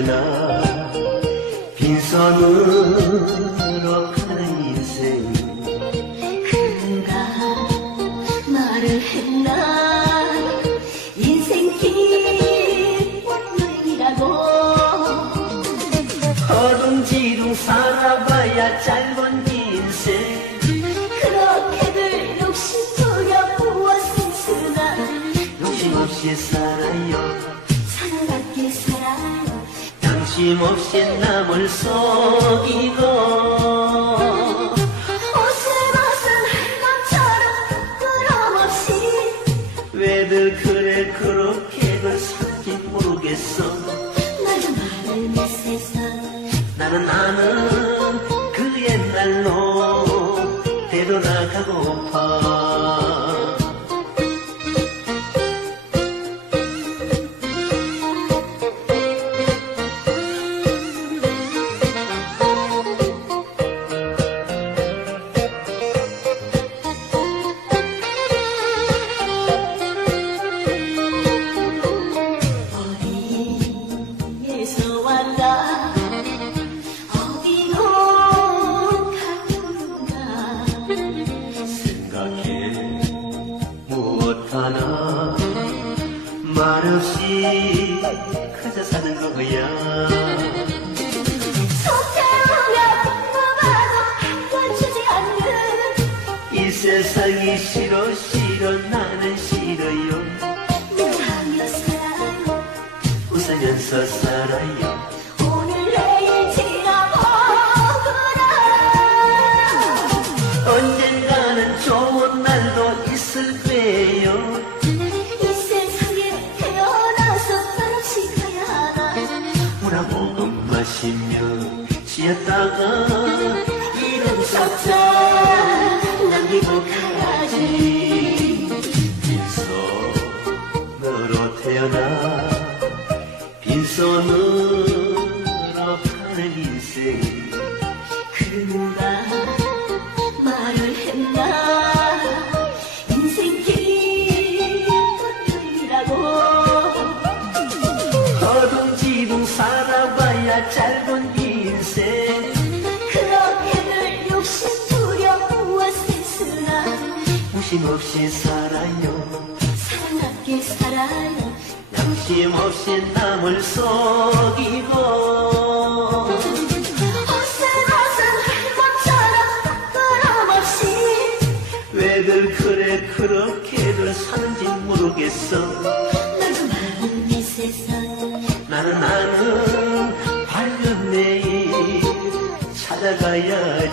태어나 빈손으로 가는 인생. 그가 말을 했나? 인생길 원물이라고. 허둥지둥 살아봐야 짧은 인생. 그렇게들 욕심 부려 무엇을 욕심 없이 살아요. 사랑하게 살아요 양심 없이 남을 속이고 벗은 할멈처럼 부끄럼없이 왜들 그래 그렇게들 산지 모르겠어? 나도 말을 내 세상 나는 나는 그 옛날로 말 없이 그저 사는 거야. 이 세상이 싫어 싫어 나는 싫어요. 누하며 살아요 웃으면서 살 물하고 마시며 쉬었다가 이름 석자 남기고 가야지. 빈손으로 태어나 빈손으로 가는 인생 그가 짧은 인생. 그렇게들 욕심 부려 무엇을 쓰나 무심 없이 살아요. 사랑하게 살아요. 양심 없이 남을 속이고. 왜들 그래 그렇게들 사는지 모르겠어. 나도 많은 이 세상 나는